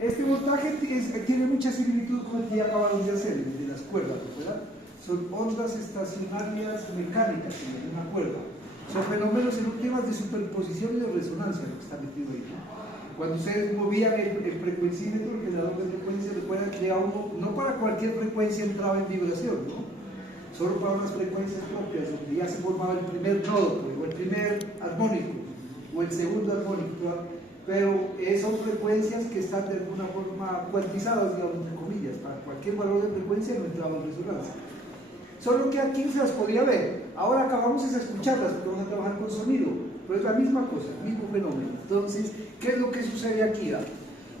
Este montaje tiene mucha similitud con el que ya acabamos de hacer, el de las cuerdas, ¿verdad? Son ondas estacionarias mecánicas en una cuerda. Son fenómenos en temas de superposición y de resonancia lo que está metido ahí, ¿no? Cuando ustedes movían el frecuencímetro, el generador de frecuencia, recuerdan que ya uno, no para cualquier frecuencia entraba en vibración, ¿no? Solo para unas frecuencias propias, donde ya se formaba el primer nodo, o el primer armónico, o el segundo armónico, ¿verdad? Pero son frecuencias que están de alguna forma cuantizadas, digamos, entre comillas. Para cualquier valor de frecuencia no entraba en resonancia. Solo que aquí se las podía ver. Ahora acabamos de escucharlas, porque vamos a trabajar con sonido, pero es la misma cosa, el mismo fenómeno. Entonces, ¿qué es lo que sucede aquí?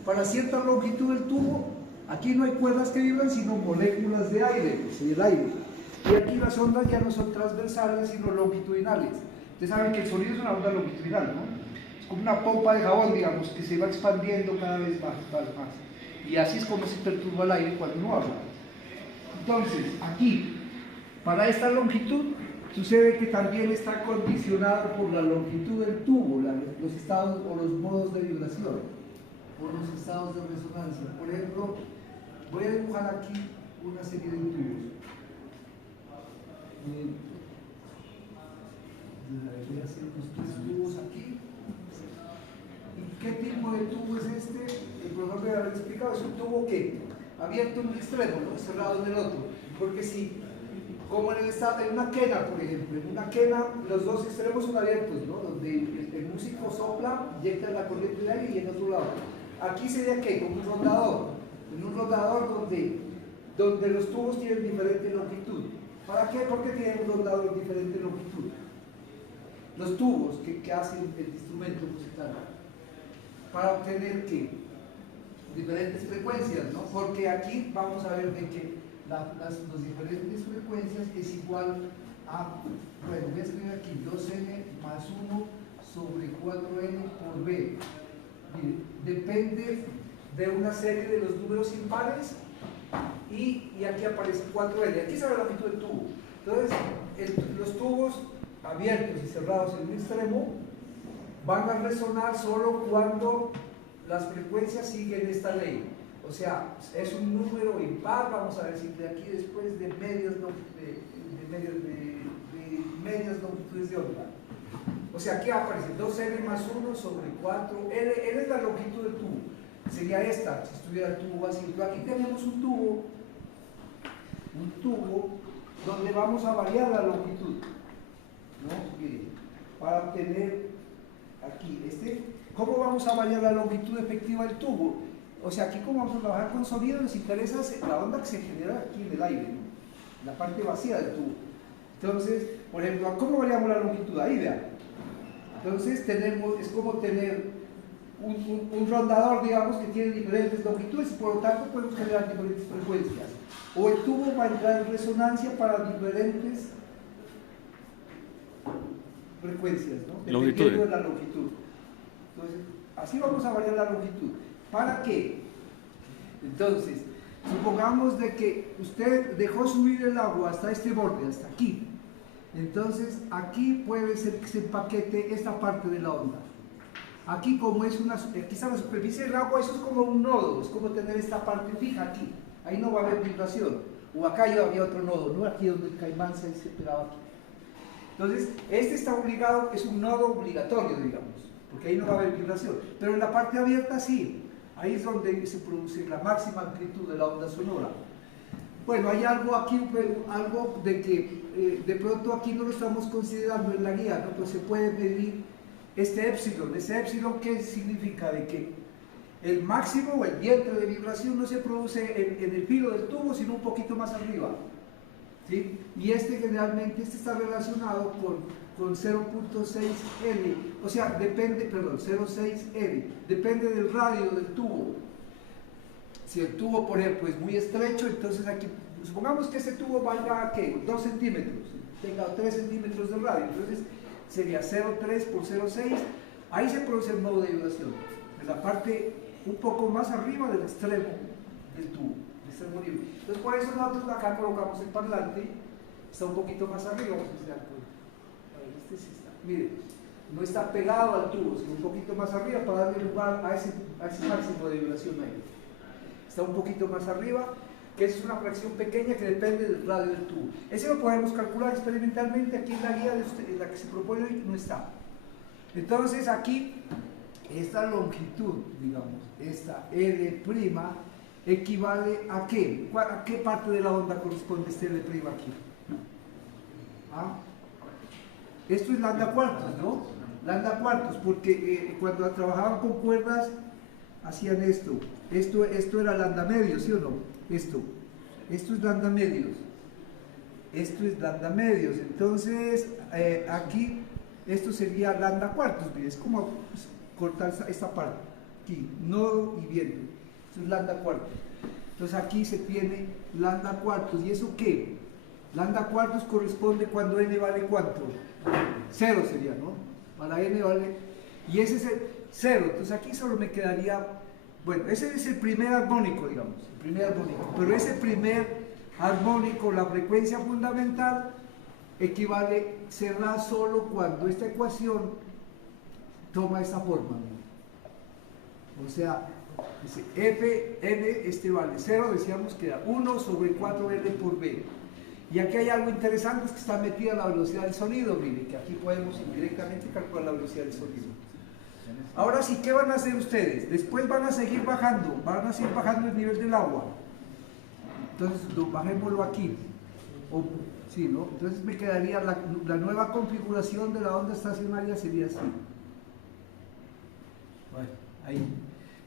Para cierta longitud del tubo, aquí no hay cuerdas que vibran, sino moléculas de aire, pues, el aire. Y aquí las ondas ya no son transversales, sino longitudinales. Ustedes saben que el sonido es una onda longitudinal, ¿no? Es como una pompa de jabón, digamos, que se va expandiendo cada vez más, más. Y así es como se perturba el aire cuando uno habla. Entonces, aquí, para esta longitud, sucede que también está condicionada por la longitud del tubo, los estados o los modos de vibración, por los estados de resonancia. Por ejemplo, voy a dibujar aquí una serie de tubos. Voy a hacer unos 3 tubos aquí. ¿Y qué tipo de tubo es este? El profesor me había explicado, es un tubo que abierto en un extremo, ¿no? Cerrado en el otro. Porque si, como en una quena, por ejemplo, en una quena los dos extremos son abiertos, ¿no? Donde el músico sopla, inyecta la corriente de aire y en otro lado. Aquí sería ¿qué? Como un rondador. En un rondador donde los tubos tienen diferente longitud. ¿Para qué? Porque tienen un rondador de diferente longitud. Los tubos que hacen el instrumento musical. Para obtener ¿qué? Diferentes frecuencias, ¿no? Porque aquí vamos a ver de que las diferentes frecuencias es igual a, bueno, voy a escribir aquí 2n más 1 sobre 4n por b. Mire, depende de una serie de los números impares y aquí aparece 4n. Aquí se ve la longitud del tubo. Entonces, los tubos abiertos y cerrados en un extremo van a resonar solo cuando las frecuencias siguen esta ley. O sea, es un número impar, vamos a decir, de aquí después de medias longitudes de onda. O sea, aquí aparece 2n más 1 sobre 4, n es la longitud del tubo. Sería esta, si estuviera el tubo así. Pero aquí tenemos un tubo donde vamos a variar la longitud, ¿no? Miren, para obtener aquí, ¿cómo vamos a variar la longitud efectiva del tubo? O sea, aquí como vamos a trabajar con sonido, nos interesa la onda que se genera aquí en el aire, ¿no? La parte vacía del tubo. Entonces, por ejemplo, ¿cómo variamos la longitud? Ahí, vean. Entonces, es como tener un rondador, digamos, que tiene diferentes longitudes y por lo tanto podemos generar diferentes frecuencias. O el tubo va a entrar en resonancia para diferentes frecuencias, ¿no? Dependiendo de la longitud. Entonces, así vamos a variar la longitud. ¿Para qué? Entonces, supongamos de que usted dejó subir el agua hasta este borde, hasta aquí. Entonces, aquí puede ser que se empaquete esta parte de la onda. Aquí como es aquí está la superficie del agua, eso es como un nodo, es como tener esta parte fija aquí. Ahí no va a haber vibración. O acá ya había otro nodo, ¿no? Aquí donde el caimán se pegaba aquí. Entonces, este está obligado, es un nodo obligatorio, digamos, porque ahí no va a haber vibración. Pero en la parte abierta sí. Ahí es donde se produce la máxima amplitud de la onda sonora. Bueno, hay algo aquí, algo de que de pronto aquí no lo estamos considerando en la guía, ¿no? Pues se puede medir este épsilon, ¿qué significa? De que el máximo o el vientre de vibración no se produce en el filo del tubo, sino un poquito más arriba, ¿sí? Y generalmente está relacionado con 0.6L, o sea, depende, perdón, 0.6L, depende del radio del tubo. Si el tubo, por ejemplo, es muy estrecho, entonces aquí, supongamos que este tubo valga, ¿qué? 2 centímetros, tenga 3 centímetros de radio, entonces sería 0.3 por 0.6, ahí se produce el modo de vibración, en la parte un poco más arriba del extremo del tubo, del extremo libre. Entonces por eso nosotros acá colocamos el parlante, está un poquito más arriba, vamos a ver, sí está. Miren, no está pegado al tubo, sino un poquito más arriba para darle lugar a ese máximo de vibración ahí. Está un poquito más arriba, que es una fracción pequeña que depende del radio del tubo. Ese lo podemos calcular experimentalmente, aquí en la guía de usted, en la que se propone hoy no está. Entonces aquí, esta longitud, digamos, esta L' equivale a ¿qué? ¿A qué parte de la onda corresponde este L' aquí? ¿Ah? Esto es lambda cuartos, ¿no? Lambda cuartos, porque cuando trabajaban con cuerdas hacían esto. Esto era lambda medios, ¿sí o no? Esto es lambda medios. Esto es lambda medios. Entonces, aquí, esto sería lambda cuartos. Mire, es como pues, cortar esta parte. Aquí, nodo y viento. Esto es lambda cuartos. Entonces, aquí se tiene lambda cuartos. ¿Y eso qué? Lambda cuartos corresponde cuando n vale ¿cuánto? 0 sería, ¿no? Para n vale... Y ese es el 0. Entonces, aquí solo me quedaría... Bueno, ese es el primer armónico, digamos, el primer armónico, pero ese primer armónico, la frecuencia fundamental, será solo cuando esta ecuación toma esta forma, ¿no? O sea, dice Fn, vale 0, decíamos que era 1 sobre 4L por B. Y aquí hay algo interesante, es que está metida la velocidad del sonido, mire, que aquí podemos indirectamente calcular la velocidad del sonido. Ahora sí, ¿qué van a hacer ustedes? Después van a seguir bajando el nivel del agua. Entonces, bajémoslo aquí. Sí, ¿no? Entonces me quedaría la nueva configuración de la onda estacionaria sería así. Bueno, ahí.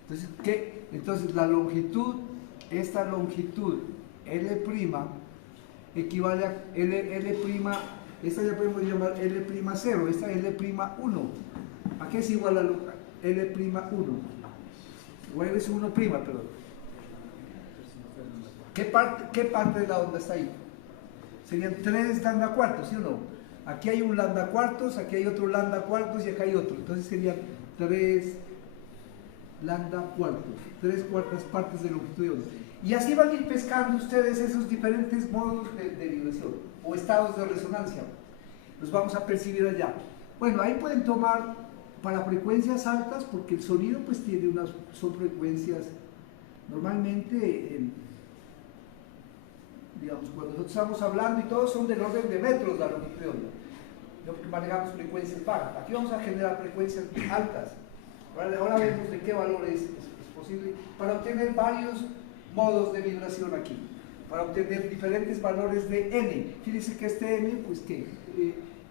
Entonces, ¿qué? Entonces la longitud, esta longitud L' equivale a L', esta ya podemos llamar L'0, esta L'1. ¿A qué es igual a L'1? O L'1', perdón. ¿Qué parte de la onda está ahí? Serían 3 lambda cuartos, ¿sí o no? Aquí hay un lambda cuartos, aquí hay otro lambda cuartos y acá hay otro. Entonces serían 3 lambda cuartos, 3 cuartas partes de longitud de onda. Y así van a ir pescando ustedes esos diferentes modos de vibración o estados de resonancia. Los vamos a percibir allá. Bueno, ahí pueden tomar para frecuencias altas, porque el sonido pues tiene son frecuencias normalmente, digamos, cuando nosotros estamos hablando y todos son del orden de metros la longitud de onda. No manejamos frecuencias bajas. Aquí vamos a generar frecuencias altas. Ahora vemos de qué valores es posible para obtener varios modos de vibración aquí, para obtener diferentes valores de n. Fíjense que este n, pues que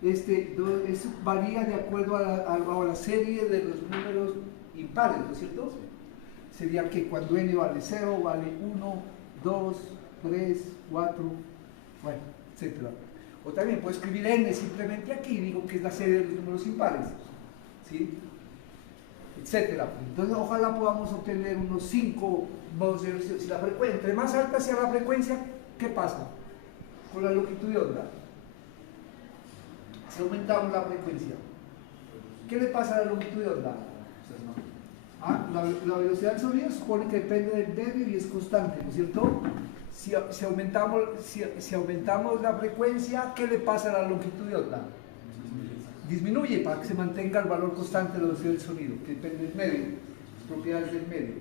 eso varía de acuerdo a la serie de los números impares, ¿no es cierto? Sería que cuando n vale 0, vale 1, 2, 3, 4, bueno, etc. O también puedo escribir n simplemente aquí y digo que es la serie de los números impares, ¿sí? Etcétera. Entonces, ojalá podamos obtener unos 5 modos de vibración. Si la frecuencia, entre más alta sea la frecuencia, ¿qué pasa con la longitud de onda? Si aumentamos la frecuencia, ¿qué le pasa a la longitud de onda? La velocidad del sonido se supone que depende del medio y es constante, ¿no es cierto? Si aumentamos la frecuencia, ¿qué le pasa a la longitud de onda? Disminuye para que se mantenga el valor constante de la velocidad del sonido, que depende del medio, las propiedades del medio.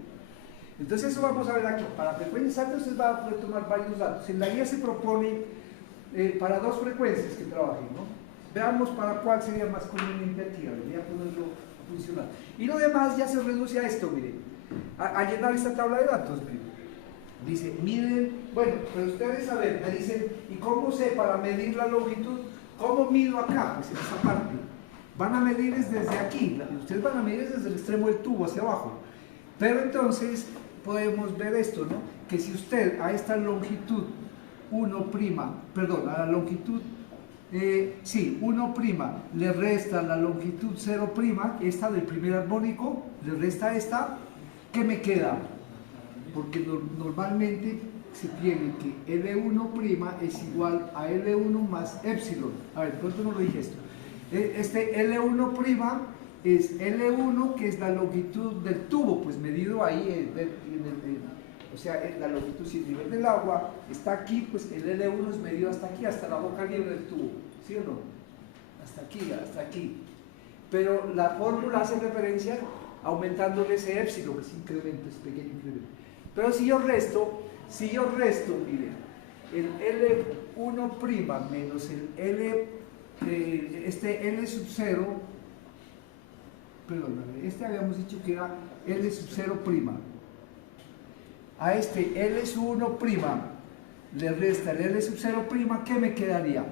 Entonces eso vamos a ver aquí. Para frecuencias altas usted va a poder tomar varios datos. En la guía se propone para 2 frecuencias que trabajen, ¿no? Veamos para cuál sería más conveniente aquí. Voy a ponerlo a funcionar. Y lo demás ya se reduce a esto, miren, a llenar esta tabla de datos, miren. Dice, miren, bueno, pero ustedes a ver, me dicen, ¿y cómo sé para medir la longitud? ¿Cómo mido acá? Pues en esta parte. Van a medir desde aquí, ustedes van a medir desde el extremo del tubo hacia abajo. Pero entonces podemos ver esto, ¿no? Que si usted a esta longitud 1', perdón, a la longitud 1' le resta la longitud 0', esta del primer armónico, le resta esta, ¿qué me queda? Porque normalmente se tiene que L1' es igual a L1 más epsilon. A ver, ¿cuánto no lo dije esto? Este L1' es L1, que es la longitud del tubo, pues medido ahí, o sea, la longitud, si el nivel del agua está aquí, pues el L1 es medido hasta aquí, hasta la boca libre del tubo, ¿sí o no? Hasta aquí, hasta aquí. pero la fórmula hace referencia aumentándole ese épsilon, que es incremento, es pequeño incremento. Pero si yo resto, miren, el L1' menos el L, este L sub 0, perdón, este habíamos dicho que era L sub 0'. A este L sub 1' le resta el L sub 0', ¿qué me quedaría?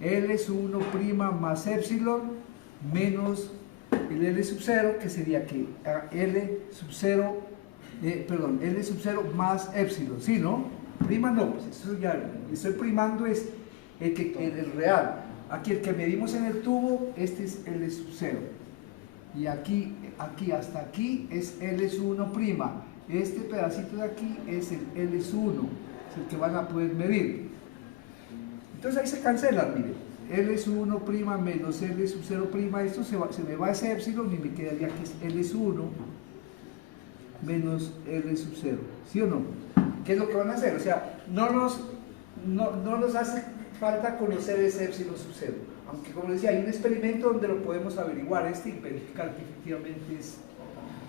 L sub 1' más épsilon menos el L sub 0, que sería que L sub 0, L sub 0 más épsilon, ¿sí, no? Prima no, pues eso ya estoy primando es el real. Aquí el que medimos en el tubo, este es L sub 0. Y aquí hasta aquí es L sub 1'. Este pedacito de aquí es el L sub 1, es el que van a poder medir. Entonces ahí se cancelan, miren. L sub 1' menos L sub 0', esto se me va ese épsilon y me quedaría que es L sub 1 menos L sub 0, ¿sí o no? ¿Qué es lo que van a hacer? O sea, no nos hace falta conocer ese épsilon sub 0, aunque como decía, hay un experimento donde lo podemos averiguar, y verificar que efectivamente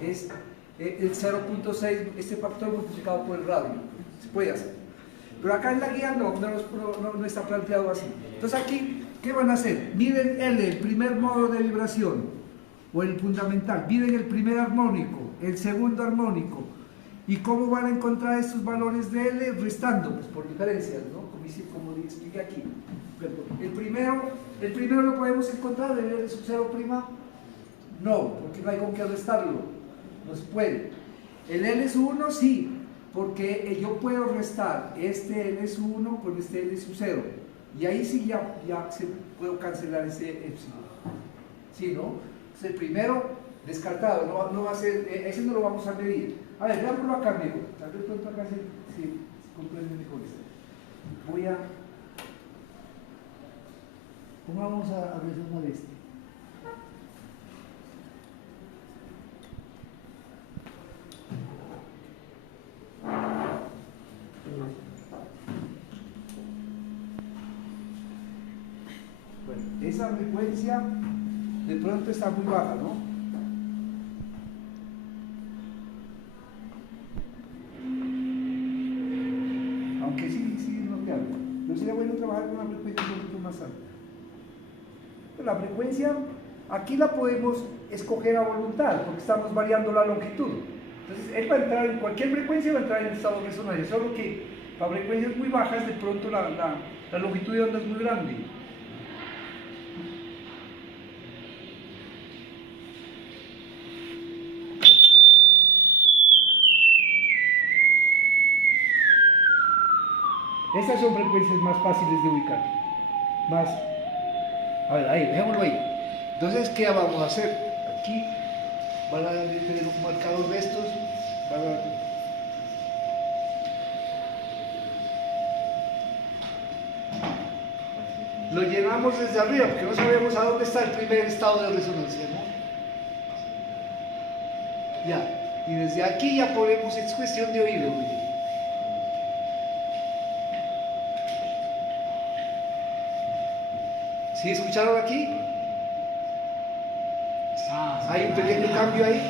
es el 0.6, este factor multiplicado por el radio, se puede hacer. Pero acá en la guía no está planteado así. Entonces aquí, ¿qué van a hacer? Miden L, el primer modo de vibración, o el fundamental, miden el primer armónico, el segundo armónico, y ¿cómo van a encontrar estos valores de L? Restando, pues por diferencias, ¿no? Como expliqué aquí. El primero lo podemos encontrar, el L sub 0', no, porque no hay con qué restarlo, no se puede. El L sub 1 sí, porque yo puedo restar este L sub 1 con este L sub 0, y ahí sí ya puedo cancelar ese épsilon, ¿sí, no? Entonces el primero descartado, no va a ser, ese no lo vamos a medir. A ver, veámoslo acá mejor, tal vez pronto acá se comprende mejor esto. ¿Cómo vamos a resolver este? Bueno, esa frecuencia de pronto está muy baja, ¿no? Aunque sí, no te hablo. No sería bueno trabajar con una frecuencia un poquito más alta. Pero la frecuencia, aquí la podemos escoger a voluntad, porque estamos variando la longitud. Entonces, él va a entrar en cualquier frecuencia, va a entrar en estado de resonancia, solo que para frecuencias muy bajas, de pronto la longitud de onda es muy grande. Estas son frecuencias más fáciles de ubicar. A ver, ahí, dejémoslo ahí. Entonces, ¿qué vamos a hacer? Aquí van a tener un marcador de estos. Lo llenamos desde arriba, porque no sabemos a dónde está el primer estado de resonancia, ¿no? Ya, y desde aquí ya podemos, es cuestión de oído. ¿Sí escucharon aquí? Hay un pequeño cambio ahí.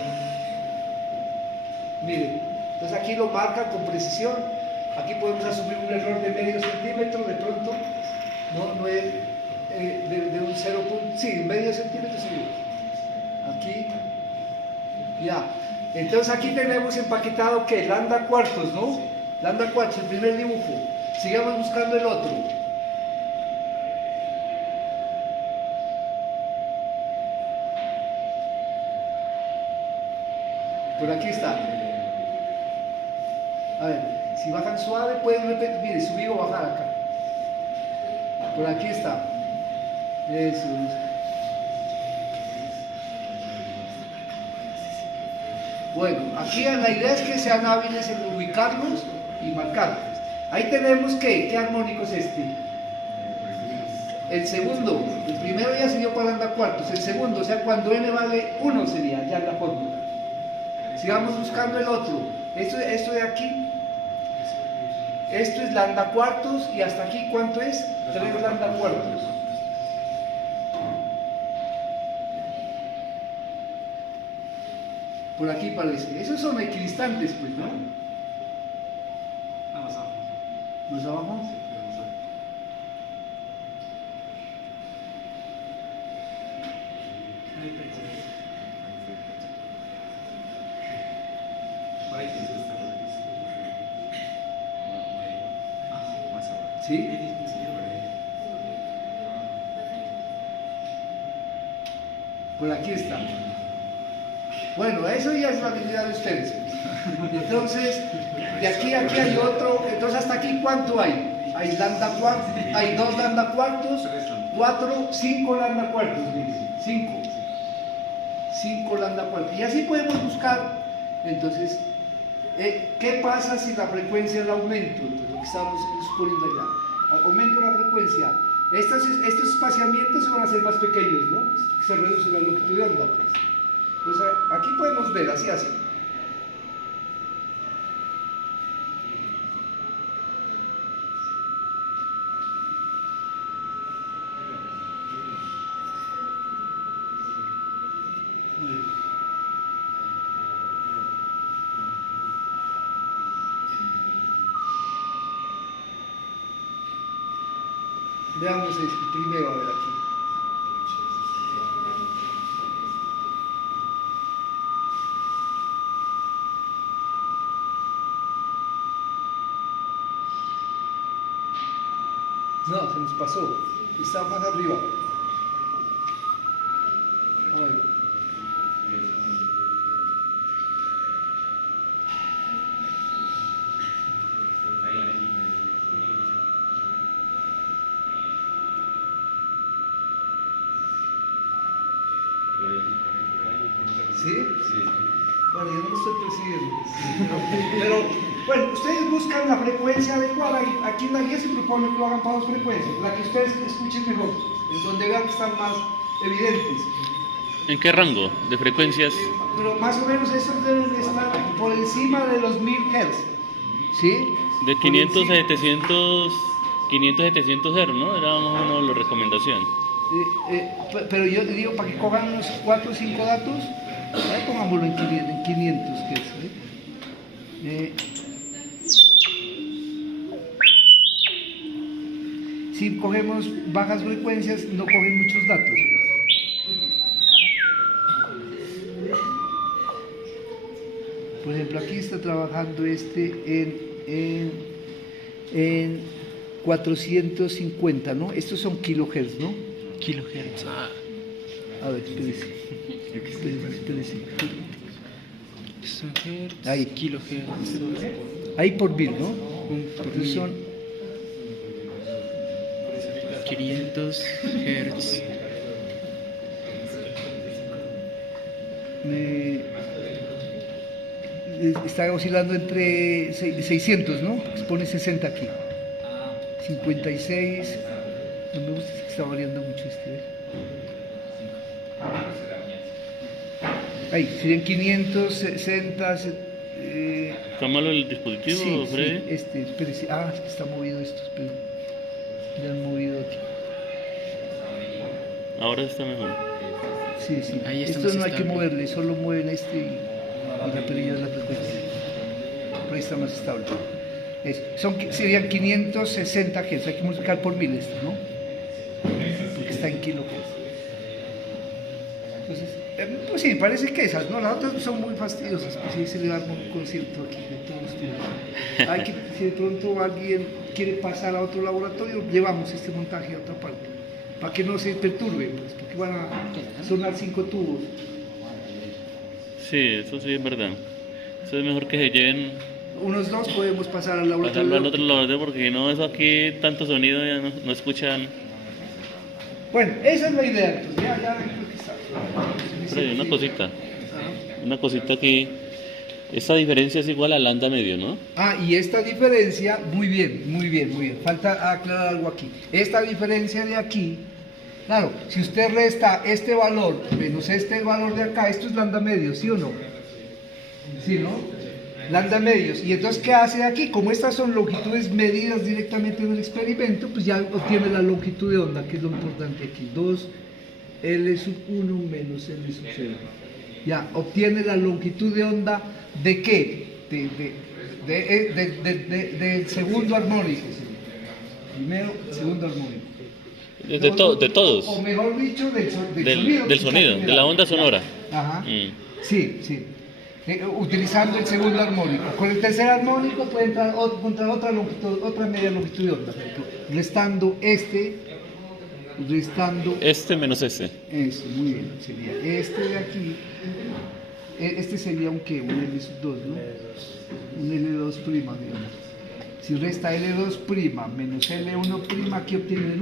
Miren, entonces aquí lo marcan con precisión. Aquí podemos asumir un error de medio centímetro, de pronto, no es de un 0. Sí, medio centímetro sí. Aquí, ya. Entonces aquí tenemos empaquetado que lambda cuartos, ¿no? Lambda cuartos, el primer dibujo. Sigamos buscando el otro. Por aquí está. A ver, si bajan suave pueden repetir, mire, subir o bajar acá. Por aquí está. Eso. Bueno, aquí la idea es que sean hábiles en ubicarlos y marcarlos. Ahí tenemos que, ¿qué armónico es este? El segundo, el primero ya se dio para lambda cuartos, el segundo, o sea, cuando n vale 1 sería ya la fórmula. Sigamos buscando el otro. Esto de aquí, esto es lambda cuartos, y hasta aquí, ¿cuánto es? 3 lambda cuartos. Por aquí parece. Esos son equidistantes, pues, ¿no? Más abajo. ¿Más abajo? Por ahí está. ¿Sí? Por aquí está. Bueno, eso ya es la habilidad de ustedes. Entonces, de aquí a aquí hay otro. Entonces, hasta aquí, ¿cuánto hay? Hay lambda cuartos, hay 2 lambda cuartos, 4, 5 lambda cuartos. 5 lambda cuartos. Y así podemos buscar. Entonces, ¿qué pasa si la frecuencia la aumento? Entonces, lo que estamos suponiendo allá. Aumento la frecuencia. Estos espaciamientos se van a hacer más pequeños, ¿no? Se reduce la longitud de onda, pues. Entonces, aquí podemos ver, así. Veamos el primero, a ver aquí. No, se nos pasó. Está más arriba. A ver. ¿Sí? Sí. Bueno, yo no lo estoy percibiendo. Pero, bueno, ustedes buscan la frecuencia adecuada y aquí en la guía se propone que lo hagan para 2 frecuencias, la que ustedes escuchen mejor, en donde vean que están más evidentes. ¿En qué rango de frecuencias? Pero más o menos eso debe estar por encima de los 1000 Hz. ¿Sí? De 500 a 700, 500 a 700 Hz, ¿no? Era más o menos la recomendación. Pero yo digo, para que cojan unos 4 o 5 datos, pongámoslo en 500 Hz. Si cogemos bajas frecuencias, no cogen muchos datos. Por ejemplo, aquí está trabajando en 450, ¿no? Estos son kilohertz, ¿no? Kilohertz. A ver, espérese. Son hertz, Ahí. kilohertz. Ahí por 1000, ¿no? Entonces son 500 hertz. Está oscilando entre 600, ¿no? Se pone 60 aquí. 56. No me gusta, es que está variando mucho este. Ahí, serían 560. ¿Está malo el dispositivo, Sí, Freddy? sí, espérese. Ah, es que está movido esto, espere. Ya han movido aquí. Ahora está mejor. Sí, sí. Ahí está Esto más no hay que estable. moverle, solo mueven y la perilla de la frecuencia. Por ahí está más estable. Serían 560 Hz, hay que multiplicar por 1000 esto, ¿no? Porque está en kilohertz. Entonces, pues sí, parece que esas, ¿no? Las otras son muy fastidiosas, pues sí se le da un concierto aquí de todos los tiempos. Hay que, si de pronto alguien quiere pasar a otro laboratorio, llevamos este montaje a otra parte, para que no se perturbe, pues, porque van a sonar 5 tubos. Sí, eso sí es verdad. Eso es mejor que se lleven, Unos 2 podemos pasar al pasarlo laboratorio. al otro laboratorio, porque si no, eso aquí, tanto sonido, ya no escuchan. Bueno, esa es la idea, entonces, ya creo que está. Freddy, una Sí. cosita. Una cosita aquí. Esta diferencia es igual al lambda medio, ¿no? Ah, y esta diferencia, muy bien. Falta aclarar algo aquí. Esta diferencia de aquí, claro, si usted resta este valor menos este valor de acá, esto es lambda medio, ¿sí o no? ¿Sí, no? Lambda medios. Y entonces, ¿qué hace aquí? Como estas son longitudes medidas directamente en el experimento, pues ya obtiene la longitud de onda, que es lo importante aquí. 2L sub 1 menos L sub 0. ya, obtiene la longitud de onda ¿de qué? Del segundo armónico. Primero, segundo armónico. De todos. O mejor dicho, del sonido. Del sonido, de la onda sonora. Ajá. Sí, sí. Utilizando el segundo armónico. Con el tercer armónico puede encontrar otra longitud, otra media longitud de onda. Restando menos este. Eso, muy bien. Sería este de aquí. Este sería un ¿qué? Un L2, ¿no? Un L2', digamos. Si resta L2' menos L1', aquí obtiene de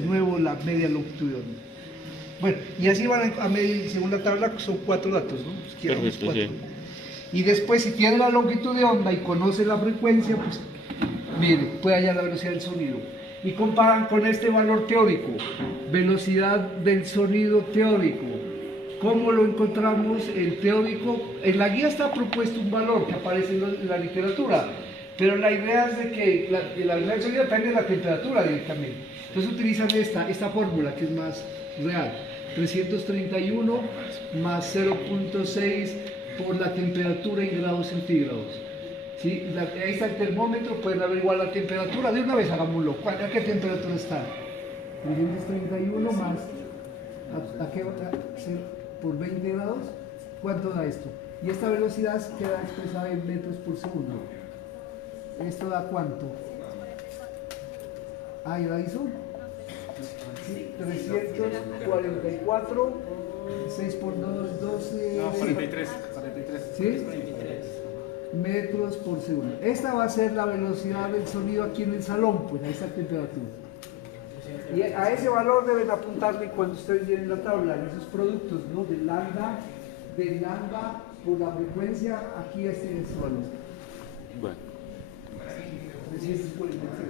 nuevo la media longitud de onda. Bueno, y así van a medir, según la tabla, son 4 datos, ¿no? Perfecto, 4. sí. Y después, si tiene la longitud de onda y conoce la frecuencia, pues, mire, puede hallar la velocidad del sonido. Y comparan con este valor teórico, velocidad del sonido teórico. ¿Cómo lo encontramos? El teórico, en la guía está propuesto un valor que aparece en la literatura, pero la idea es de que la velocidad del sonido depende de la temperatura directamente. Entonces utilizan esta fórmula que es más real. 331 más 0.6 por la temperatura en grados centígrados. ¿Sí? Ahí está el termómetro, pueden averiguar la temperatura. De una vez hagámoslo. ¿A qué temperatura está? 331 más... ¿A qué? ¿Por 20 grados? ¿Cuánto da esto? Y esta velocidad queda expresada en metros por segundo. ¿Esto da cuánto? ¿Ya la hizo? Sí, 344, 6 por 2, 12... No, 43. ¿Sí? Metros por segundo. Esta va a ser la velocidad del sonido aquí en el salón, pues a esta temperatura. Y a ese valor deben apuntarle cuando ustedes llenen la tabla, en esos productos, ¿no? Del lambda por la frecuencia, aquí este es su valor. Bueno. 346.